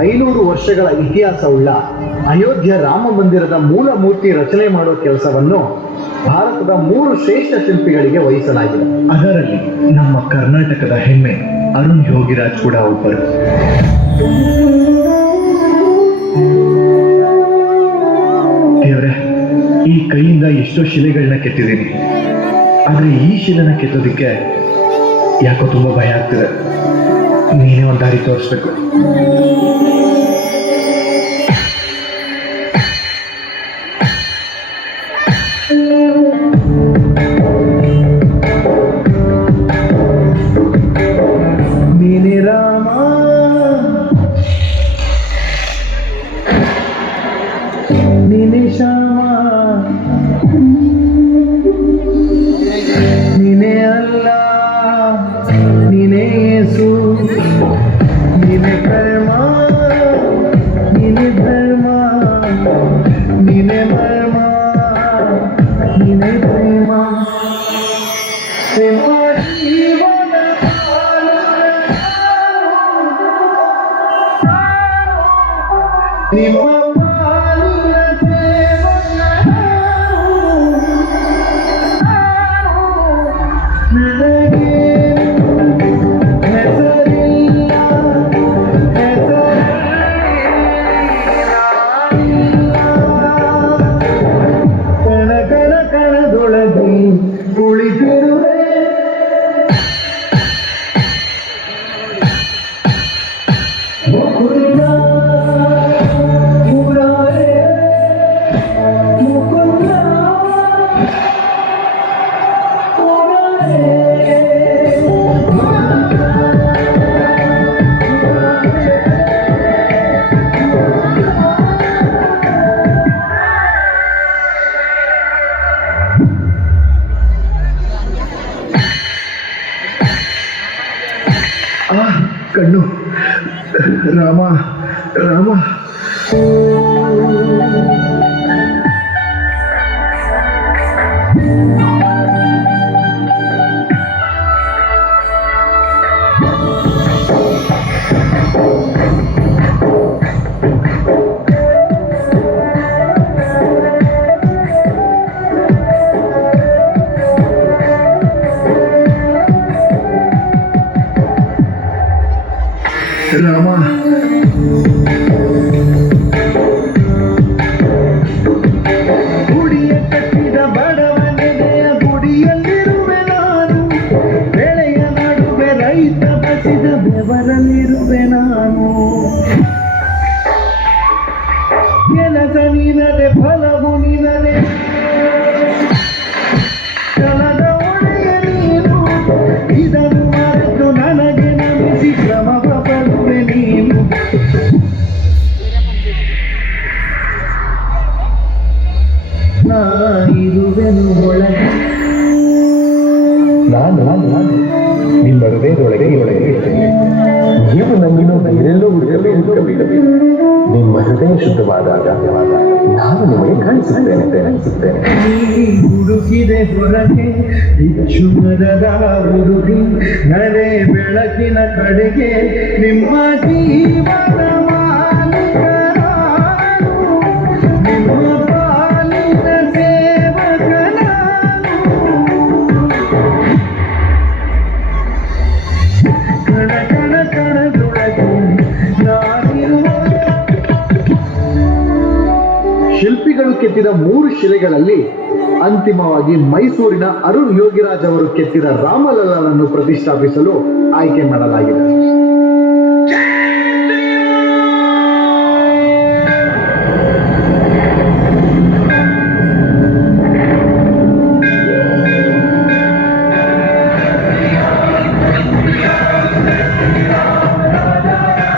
500 ವರ್ಷಗಳ ಇತಿಹಾಸವುಳ್ಳ ಅಯೋಧ್ಯೆ ರಾಮ ಮಂದಿರದ ಮೂಲ ಮೂರ್ತಿ ರಚನೆ ಮಾಡುವ ಕೆಲಸವನ್ನು ಭಾರತದ 3 ಶ್ರೇಷ್ಠ ಶಿಲ್ಪಿಗಳಿಗೆ ವಹಿಸಲಾಗಿದೆ. ಅದರಲ್ಲಿ ನಮ್ಮ ಕರ್ನಾಟಕದ ಹೆಮ್ಮೆ ಅರುಣ್ ಯೋಗಿರಾಜ್ ಕೂಡ ಒಬ್ಬರು. ದೇವರೇ, ಈ ಕೈಯಿಂದ ಎಷ್ಟೋ ಶಿಲೆಗಳನ್ನ ಕೆತ್ತಿದ್ದೀನಿ, ಆದ್ರೆ ಈ ಶಿಲೆನ ಕೆತ್ತೋದಿಕ್ಕೆ ಯಾಕೋ ತುಂಬಾ ಭಯ ಆಗ್ತಿದೆ. ನೀನೇ ಒಂದು ದಾರಿ ತೋರಿಸ್ಬೇಕು. ನೀನೇ ರಾಮ, ನೀನೇ ಶ್ಯಾಮ, ನೀನೇ ಅಲ್ಲ, ನೀನೇ ಯೇಸು, ನೀನೇ ಕರ್ಮ, ನೀನೇ ಧರ್ಮ, ನೀನೇ ಮರ್ಮ, ನೀನೇ ಪ್ರೇಮ. ಜೀವನ ನಿಮ್ಮ ಪಾಲಿನ ಸೇವಕ ನನಗೆ ಹೆಸರಿಲ್ಲ, ಕಣದೊಳಗೆ ಕುಳಿತಿರುವೆ. ಮುಕುಂದ ಮುರಾರೇ, ಮುಕುಂದ ಮುರಾರೇ. ಕಣ್ಣು, ರಾಮ ರಾಮ. ರಾಮ, ಗುಡಿಯ ಕಟ್ಟಿದ ಬಡವನೆಯ ಗುಡಿಯಲ್ಲಿರುವೆ ನಾನು, ಬೆಳೆಯ ನಡುವೆ ರೈತ ಬಸಿದ ಬೆವರಲ್ಲಿರುವೆ ನಾನು. ಕೆಲಸ ನಿನದೆ, ಫಲವು ನಿನದೆ, ಕ್ಷಣದ ಒಡೆಯ ನೀನು. ಇದನ್ನು ಮರೆತು ನನಗೆ ನಮಿಸಿ ಶ್ರಮವ ಬರುವೆ ನೀನು. ನಾ ಇರುವೆನು ಒಳಗೆ, ನಾನು ನಿಮ್ಮ ಹೃದಯದೊಳಗೆ ಇರ್ತೇನೆ. ನೀವು ನನ್ನನ್ನು ಬೇರೆಲ್ಲೋ ಹುಡುಕಬೇಕಬೇಕು. ನಿಮ್ಮ ಹೃದಯ ಶುದ್ಧವಾದಾಗ ನಾನು ನಿಮಗೆ ಕಾಣಿಸುತ್ತೇನೆ. ಹುಡುಕಿದೆ ಹೊರಗೆ ಈಗ ಶುಭರದ ಹುಡುಗಿ, ನಡೆ ಬೆಳಕಿನ ಕಡೆಗೆ ನಿಮ್ಮ ಜೀವನ ಮಾಲೀಕರಾನು, ನಿಮ್ಮ ಪಾಲಿನ ಸೇವಕನಾನು. ಕಣ ಕಣ ಕಣದೊಳಗೆ ನಾನಿರುವ. ಶಿಲ್ಪಿಗಳು ಕೆತ್ತಿದ 3 ಶಿಲೆಗಳಲ್ಲಿ ಅಂತಿಮವಾಗಿ ಮೈಸೂರಿನ ಅರುಣ್ ಯೋಗಿರಾಜ್ ಅವರು ಕೆತ್ತಿದ ರಾಮಲಲ್ಲನನ್ನು ಪ್ರತಿಷ್ಠಾಪಿಸಲು ಆಯ್ಕೆ ಮಾಡಲಾಗಿದೆ.